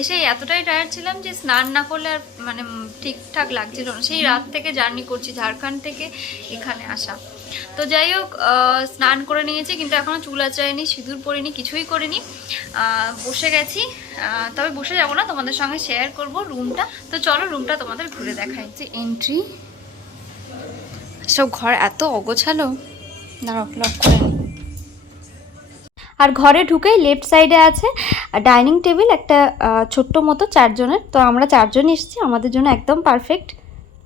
এসে এতটাই টায়ার্ড ছিলাম যে স্নান না করলে আর মানে ঠিকঠাক লাগছিল না। সেই রাত থেকে জার্নি করছি, ঝাড়খণ্ড থেকে এখানে আসা। তো যাই হোক, স্নান করে নিয়েছি, কিন্তু এখনও চুল আঁচড়াইনি, সিঁদুর পরিনি, কিছুই করিনি। বসে গেছি। তবে বসে যাবো না, তোমাদের সঙ্গে শেয়ার করব রুমটা। তো চলো রুমটা তোমাদের ঘুরে দেখাই। যে এন্ট্রি, সব ঘর এত অগোছালো, দাঁড়াও লক করে নিই। আর ঘরে ঢুকেই লেফট সাইডে আছে ডাইনিং টেবিল, একটা ছোট্ট মতো 4 জনের। তো আমরা 4 জন এসেছি, আমাদের জন্য একদম পারফেক্ট।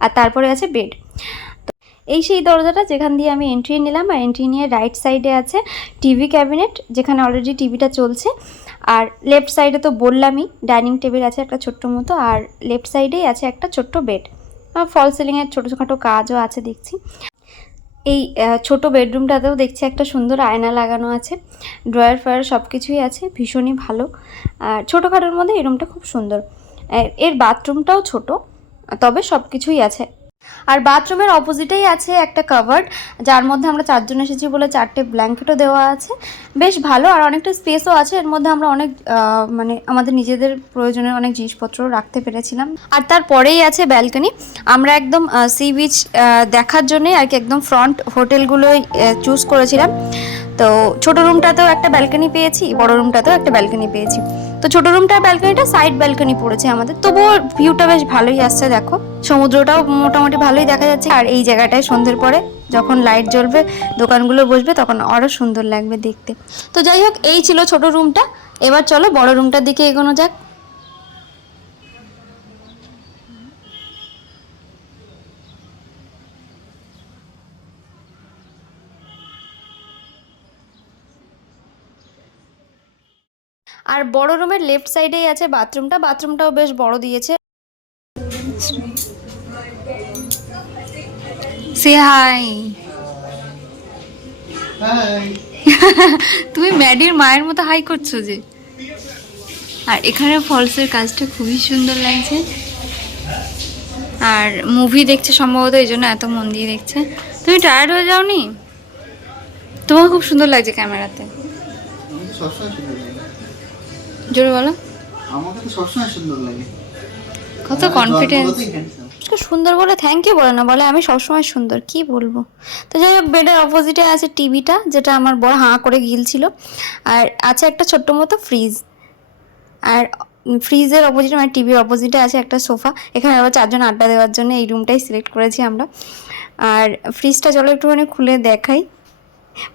আর তারপরে আছে বেড। এই সেই দরজাটা যেখান দিয়ে আমি এন্ট্রি নিলাম, আর এন্ট্রি নিয়ে রাইট সাইডে আছে টিভি ক্যাবিনেট, যেখানে অলরেডি টিভিটা চলছে। আর লেফট সাইডে তো বললামই ডাইনিং টেবিল আছে একটা ছোট্ট মতো, আর লেফট সাইডেই আছে একটা ছোট্ট বেড। ফল সিলিংয়ের ছোটো কাজও আছে দেখছি। এই ছোট বেডরুমটাতেও দেখছি একটা সুন্দর আয়না লাগানো আছে, ড্রয়ার ফয়ার সব কিছুই আছে, ভীষণই ভালো। আর ছোটোখাটোর মধ্যে এই রুমটা খুব সুন্দর। এর বাথরুমটাও ছোট, তবে সব কিছুই আছে। আর বাথরুমের অপোজিটেই আছে একটা কাভার্ড, যার মধ্যে আমরা 4 জন এসেছি বলে 4টে ব্ল্যাঙ্কেটও দেওয়া আছে, বেশ ভালো। আর অনেকটা স্পেসও আছে এর মধ্যে, আমরা অনেক মানে আমাদের নিজেদের প্রয়োজনের অনেক জিনিসপত্র রাখতে পেরেছিলাম। আর তারপরেই আছে ব্যালকনি। আমরা একদম সি বিচ দেখার জন্যই আর কি একদম ফ্রন্ট হোটেলগুলোই চুজ করেছিলাম। তো ছোটো রুমটাতেও একটা ব্যালকনি পেয়েছি, বড় রুমটাতেও একটা ব্যালকনি পেয়েছি। তো ছোটো রুমটার ব্যালকনিটা সাইড ব্যালকনি পড়েছে আমাদের, তবুও ভিউটা বেশ ভালোই আসছে। দেখো সমুদ্রটাও মোটামুটি ভালোই দেখা যাচ্ছে। আর এই জায়গাটায় সন্ধ্যের পরে যখন লাইট জ্বলবে, দোকানগুলো বসবে, তখন আরও সুন্দর লাগবে দেখতে। তো যাই হোক, এই ছিল ছোট রুমটা। এবার চলো বড় রুমটার দিকে এগোনো যাক। আর বড় রুমের লেফট সাইডেই আছে বাথরুমটা, বাথরুমটাও বেশ বড় দিয়েছে। সে হাই। তুমি ম্যাডির মায়ের মতো হাই করছো যে। আর এখানে ফলসের কাজটা খুবই সুন্দর লাগছে। আর মুভি দেখছে সম্ভবত, এই জন্য এত মন দিয়ে দেখছে। তুমি টায়ার্ড হয়ে যাওনি? তোমাকে খুব সুন্দর লাগছে ক্যামেরাতে। জোরে বলো। আমাকে তো সবসময় সুন্দর লাগে। কত কনফিডেন্স। সুন্দর বলে থ্যাংক ইউ বলে না, বলে আমি সবসময় সুন্দর, কি বলবো। তো যাই হোক, বেডের অপোজিটে আছে টিভিটা, যেটা আমার বড় হাঁ করে গিলছিল। আর আছে একটা ছোট্ট মতো ফ্রিজ। আর ফ্রিজের অপোজিটে মানে টিভির অপোজিটে আছে একটা সোফা। এখানে আবার 4 জন আড্ডা দেওয়ার জন্য এই রুমটাই সিলেক্ট করেছি আমরা। আর ফ্রিজটা চলো একটুখানি খুলে দেখাই।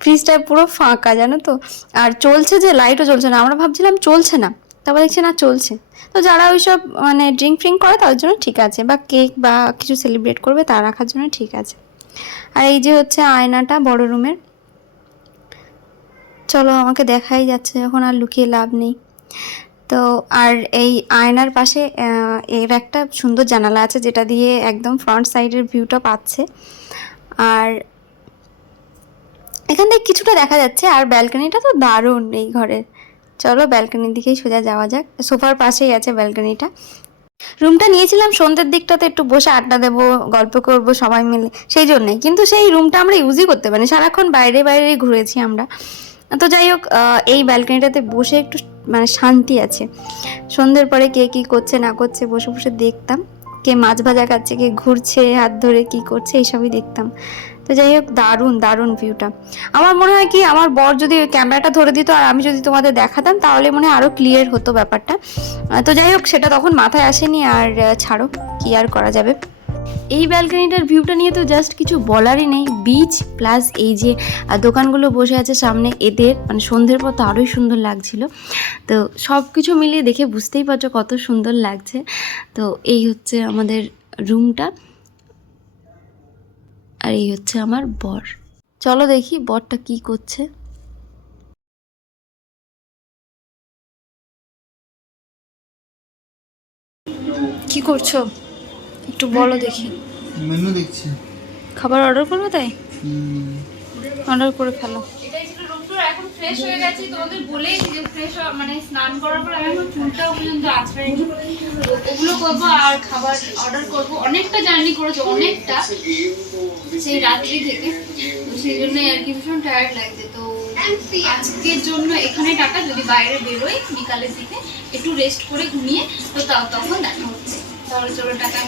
ফ্রিজটা পুরো ফাঁকা, জানো তো। আর চলছে যে, লাইটও চলছে না। আমরা ভাবছিলাম চলছে না, তারপর দেখছি না চলছে। তো যারা ওইসব মানে ড্রিঙ্ক ফ্রিঙ্ক করে তাদের জন্য ঠিক আছে, বা কেক বা কিছু সেলিব্রেট করবে তা রাখার জন্য ঠিক আছে। আর এই যে হচ্ছে আয়নাটা বড় রুমের। চলো, আমাকে দেখাই যাচ্ছে যখন, আর লুকিয়ে লাভ নেই। তো আর এই আয়নার পাশে এর একটা সুন্দর জানালা আছে, যেটা দিয়ে একদম ফ্রন্ট সাইডের ভিউটা পাচ্ছে। আর এখান থেকে কিছুটা দেখা যাচ্ছে। আর ব্যালকনিটা তো দারুণ এই ঘরের। চলো ব্যালকনির দিকেই সোজা যাওয়া যাক। সোফার পাশেই আছে ব্যালকনিটা। রুমটা নিয়েছিলাম সন্ধ্যের দিকটাতে একটু বসে আড্ডা দেবো, গল্প করব সবাই মিলে, সেই জন্যেই। কিন্তু সেই রুমটা আমরা ইউজই করতে পারি, সারাক্ষণ বাইরে বাইরেই ঘুরেছি আমরা। তো যাই হোক, এই ব্যালকনিটাতে বসে একটু মানে শান্তি আছে। সন্ধ্যের পরে কে কী করছে না করছে বসে বসে দেখতাম। কে মাছ ভাজা খাচ্ছে, কে ঘুরছে হাত ধরে কী করছে, এইসবই দেখতাম। তো যাই হোক, দারুণ দারুণ ভিউটা। আমার মনে হয় কি, আমার বর যদি ক্যামেরাটা ধরে দিত আর আমি যদি তোমাদের দেখাতাম, তাহলে মনে হয় আরও ক্লিয়ার হতো ব্যাপারটা। তো যাই হোক, সেটা তখন মাথায় আসেনি। আর ছাড়ো, কি আর করা যাবে। এই ব্যালকনিটার ভিউটা নিয়ে তো জাস্ট কিছু বলারই নেই। বিচ প্লাস এই যে দোকানগুলো বসে আছে সামনে, এদের মানে সন্ধ্যের পর তো আরোই সুন্দর লাগছিল। তো সব কিছু মিলিয়ে দেখে বুঝতেই পারছো কত সুন্দর লাগছে। তো এই হচ্ছে আমাদের রুমটা, আর এই হচ্ছে আমার বর। চলো দেখি বরটা কি করছে। কি করছো একটু বলো দেখি। মেনু দেখছি, খাবার অর্ডার করবো, তাই অর্ডার করে ফেলো। এটাই ছিল রুম টুর। এখন ফ্রেশ হয়ে গেছি, তোমাদের বলেই যে ফ্রেশ মানে স্নান করার পর আমি এখন চুলটাও পর্যন্ত আঁচড়াইনি। তো ওগুলো করবো আর খাবার অর্ডার করবো। অনেকটা জার্নি করেছো, অনেকটা, সেই রাত্রি থেকে। তো সেই জন্যই আর কি ভীষণ টায়ার্ড লাগছে। তো আজকের জন্য এখানে টাটা, যদি বাইরে বেরোই বিকালের দিকে একটু রেস্ট করে ঘুমিয়ে তো তখন দেখা হচ্ছে। তাহলে চলো টাটা।